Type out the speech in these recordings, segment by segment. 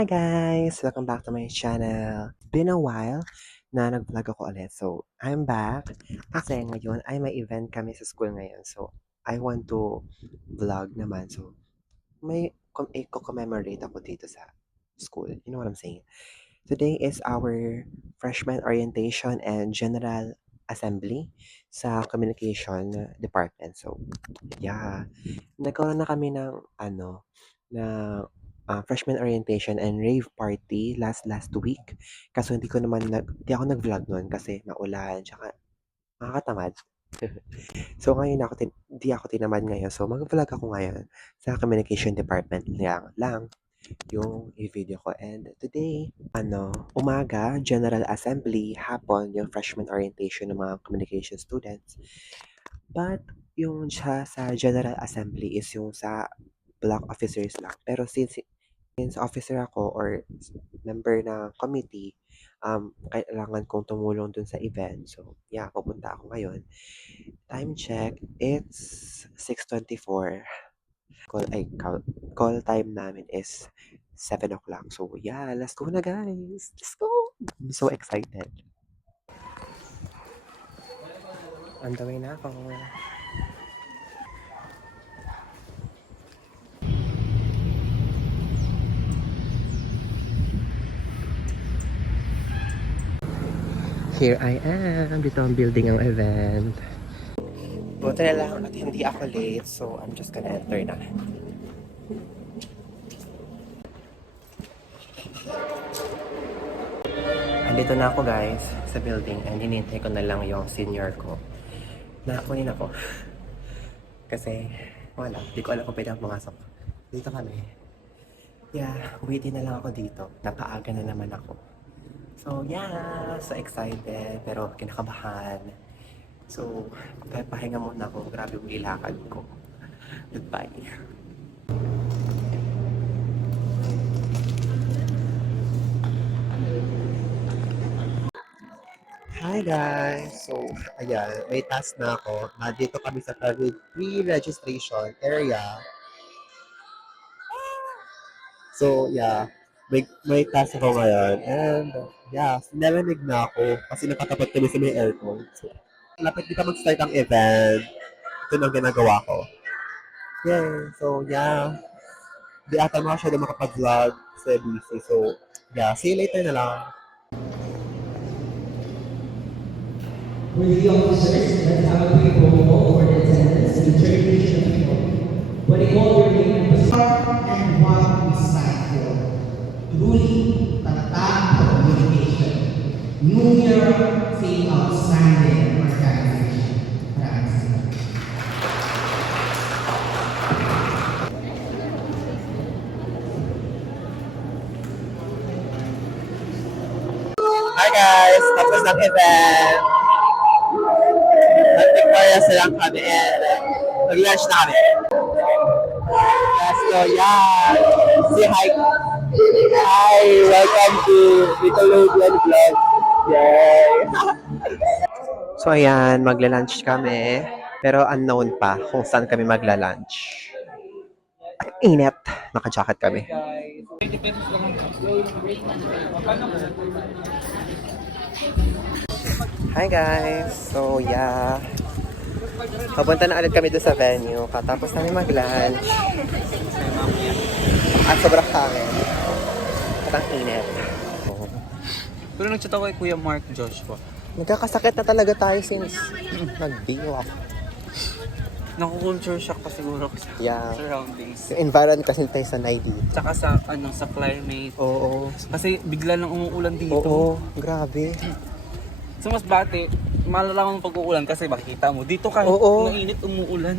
Hi guys! Welcome back to my channel. Been a while na nag-vlog ako ulit. So, I'm back kasi ngayon ay may event kami sa school ngayon. So, I want to vlog naman. So, may commemorate ako dito sa school. You know what I'm saying? Today is our freshman orientation and general assembly sa communication department. So, yeah. Nagkaroon na kami ng na freshman orientation and rave party last week. Kaso hindi ako nag-vlog nun kasi maulan tsaka nakakatamad. So ngayon hindi ako tinamad ngayon. So mag-vlog ako ngayon sa communication department lang yung i-video ko. And today, umaga, general assembly, hapon, yung freshman orientation ng mga communication students. But yung siya sa general assembly is yung sa block officers lang. Pero since officer ako or member ng committee, kailangan kong tumulong dun sa event. So, yeah, pupunta ako ngayon. Time check, it's 6:24. Call time namin is 7 o'clock. So, yeah, let's go na guys. Let's go. I'm so excited. On the way na ako. Here I am. Dito ang building ang event. Buti na lang at hindi ako late. So, I'm just gonna enter na. Andito na ako guys sa building and hinihintay ko na lang yung senior ko na kunin ako. Kasi wala, hindi ko alam kung pwede ako pumasok. Dito kami. Yeah, waiting na lang ako dito. Napaaga na naman ako. So yeah, so excited pero kinakabahan. So, pahinga muna ako. Grabe yung ilakad ko. Goodbye. Hi guys! So, ayan, may task na ako. Nandito kami sa pre-registration area. So, yeah, may task ako ngayon. And, yeah, narinig na ako kasi nakatapat kami sa may aircon. So, lapit dito mag-start ang event. Ito na ang ginagawa ko. Yay! So, yeah, di ata masyado makapag-vlog sa BC. So, yeah, see you later na lang. With the officers, let's have a quick roll call for the attendance and the certification of people. When you call your name and position and what we stand for. Truly, tatak communication. New Year, say outstanding organization. Maraming salamat. Hi guys! Tapos ng event. Nag-Victoria's na lang kami and mag-lunch na kami. Let's go, yeah! Say hi! Hi! Welcome to Nickelodeon Vlog! Yay! So ayan, magla-lunch kami. Pero unknown pa kung saan kami magla-lunch. Init! Naka-jacket kami. Hi guys! So yeah, papunta na ulit kami doon sa venue. Katapos namin mag-lunch. At sobrang hangin. At ang init. Pero nag-chat ako kay Kuya Mark Joshua. Nagkakasakit na talaga tayo since nag-bio ako. Naku-culture shock pa siguro ako sa Yeah. surroundings. Yung environment kasi tayo sanay dito. Tsaka sa sa climate. Oo. Kasi bigla lang umuulan dito. Oo. Grabe. Sa Masbate, malalaman mo pag-uulan kasi makikita mo. Dito kahit Oo. mainit umuulan.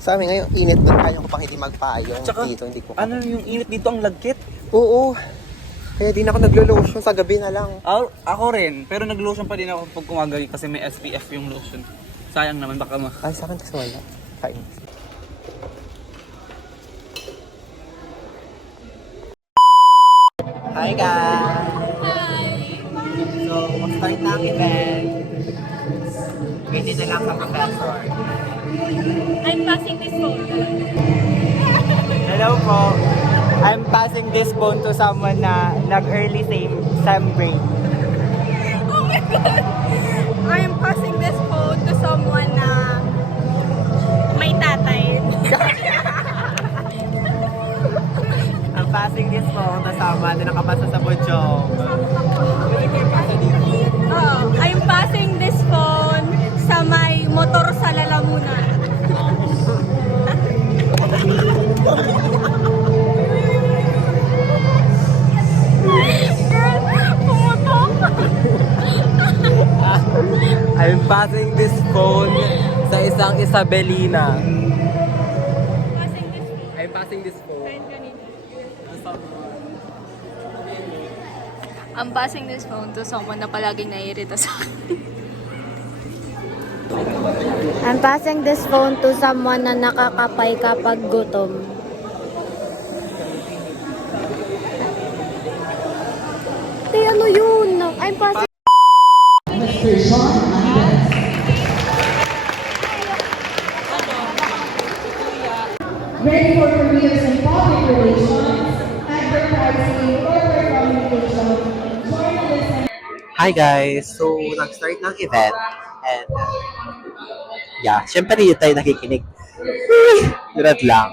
Sa amin ngayon, init doon tayo ko pang hindi magpayong. Tsaka, Dito hindi ko. ano yung init dito ang lagkit? Oo. Kaya di na ako naglo-lotion sa gabi na lang. Ako rin, pero nag-lotion pa din ako pag umaga kasi may SPF yung lotion. Sayang naman baka Ay, sa akin kasi wala. Kain. Hi guys! So, mag-start na ang event. Pwede na lang sa professor. I'm passing this phone. Hello po! I'm passing this phone to someone na nag-early sem break. Oh my God! I am passing this phone to someone na may tatay. I'm passing this phone to someone na nakapasa sa Bodyong. Oh, I'm passing this phone sa may motor sa lalamunan. Girl, pumutok! I'm passing this phone sa isang Isabelina. Passing this phone. I'm passing this phone. I'm passing this phone to someone na palaging naiirita sa akin. I'm passing this phone to someone na nakakapay kapag gutom. Te, ano yun? I'm passing... Mr. Sean Andres. Ready for careers in public relations, advertising, corporate communication, journalism. Hi guys! So, nag-start ng event and yeah, syempre yun tayo nakikinig. Durad lang.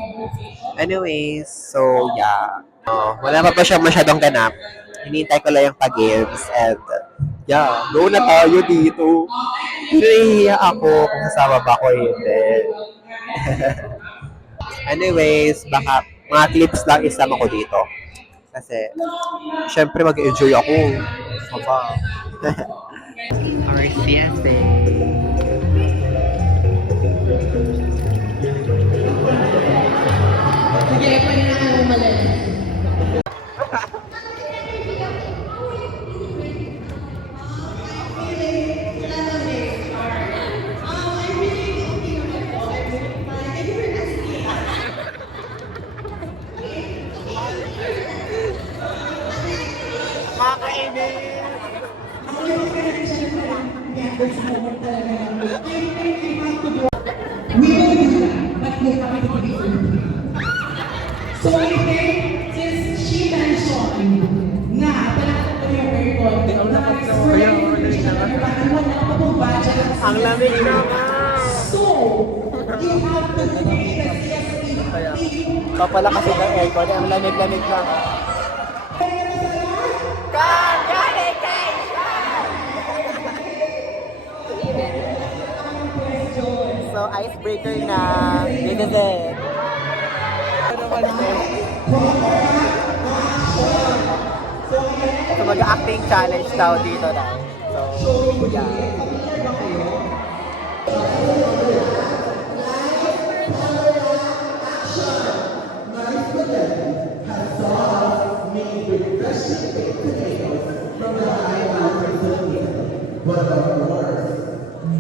Anyways, so yeah. Wala pa siya masyadong ganap. Hinihintay ko lang yung pag-games and yeah, go na tayo dito. Nahihiya ako kung sasama ba ako hindi. Anyways, baka mga clips lang isama ko dito. Kasi, syempre mag-enjoy ako. Saba. Our CSA. Sige, pwede na kayo umalis. We will do that, but you have to be So I think, since she mentioned na talagang ko yung record, na experience na wala pa pong budget. Ang lamig na nga! So, you have to pay the CSP. Kapala kasi ng aircon, ang lamig-lamig na nga. So, icebreaker na. This is it. So, mag-acting challenge daw dito na. So, yeah.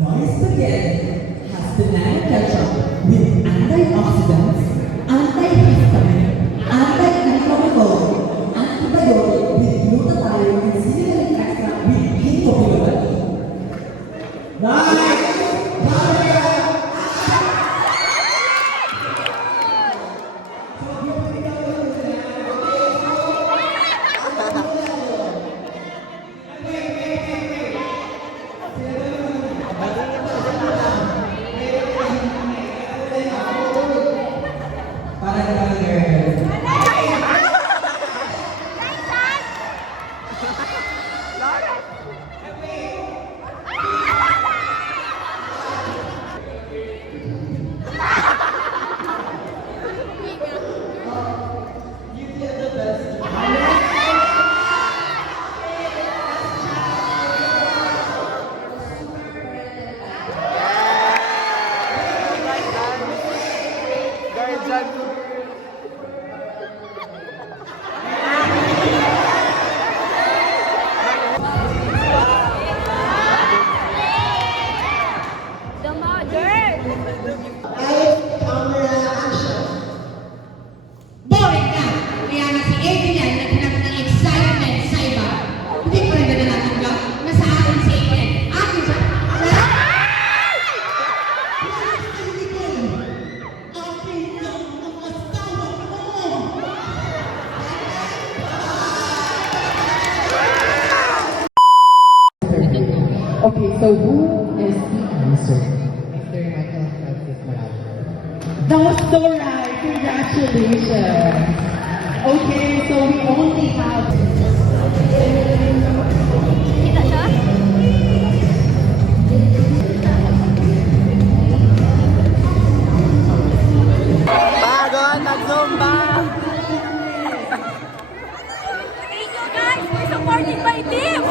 Moist spaghetti has banana ketchup with antioxidants, antihistamine, anti-inflammatory, antibiotic with glutathione and cinnamon extract with ginkgo biloba. Nice! The mother! Boring ka! Kaya nga si Adrian naghanap ng excitement sa iba. Hindi ko rin na natanggap na sa akin si Adrian. Akin siya. Akin lang ang asawa ko! So who is the answer? Mr. Michael Francis Morales. That was so right. Congratulations. Okay, so we only have Kita siya? Pagod mag-zumba! Thank you guys for supporting my team!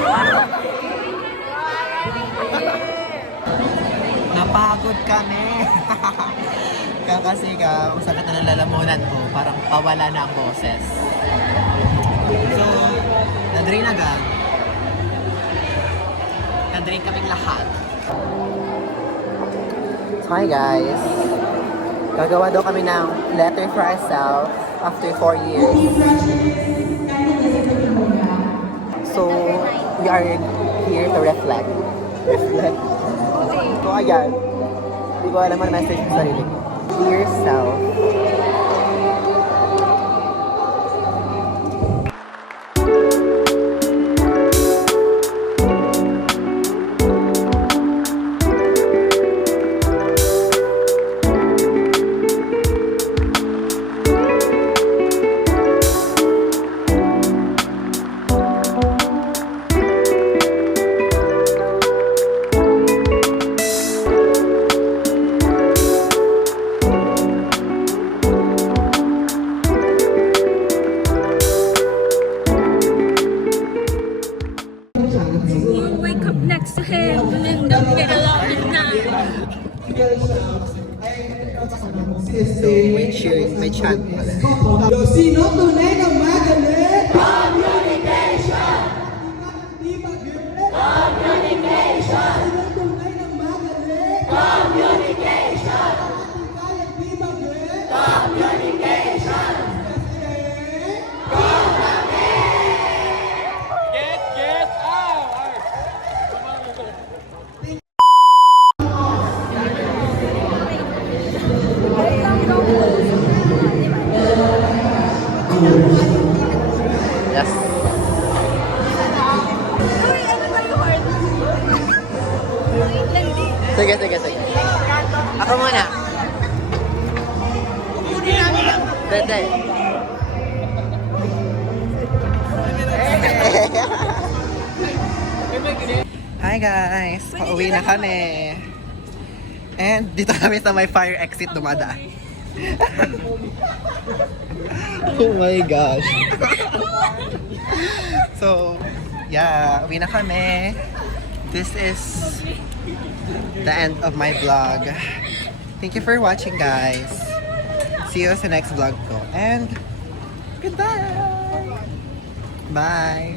Napagod kami. Kasi ang sakit na ng lalamunan ko, parang pawala na ang boses. So, na-drain agad. Na-drain kaming lahat. So, hi guys. Gagawa daw kami ng letter for ourselves after 4 years. So, we are here to reflect. Reflect. So, ayan. Hindi ko alam ang message sa sarili ko. Dear self. We'll wake up next to him in the middle of the night. May cheering, may chant pala. Sino tunay na magaling? Communication! Di ba, girl? Communication! Sino tunay na magaling? Communication! Kaya, di ba, girl? Communication! Yes. Uy, ano ba yun? Landi. Sige, sige, sige. Ako muna. Dede. Hi guys! Pauwi na kami. And dito kami sa may fire exit dumadaan. Oh my gosh. So, yeah, uwi na kami. This is the end of my vlog. Thank you for watching, guys. See you sa next vlog ko. And goodbye! Bye!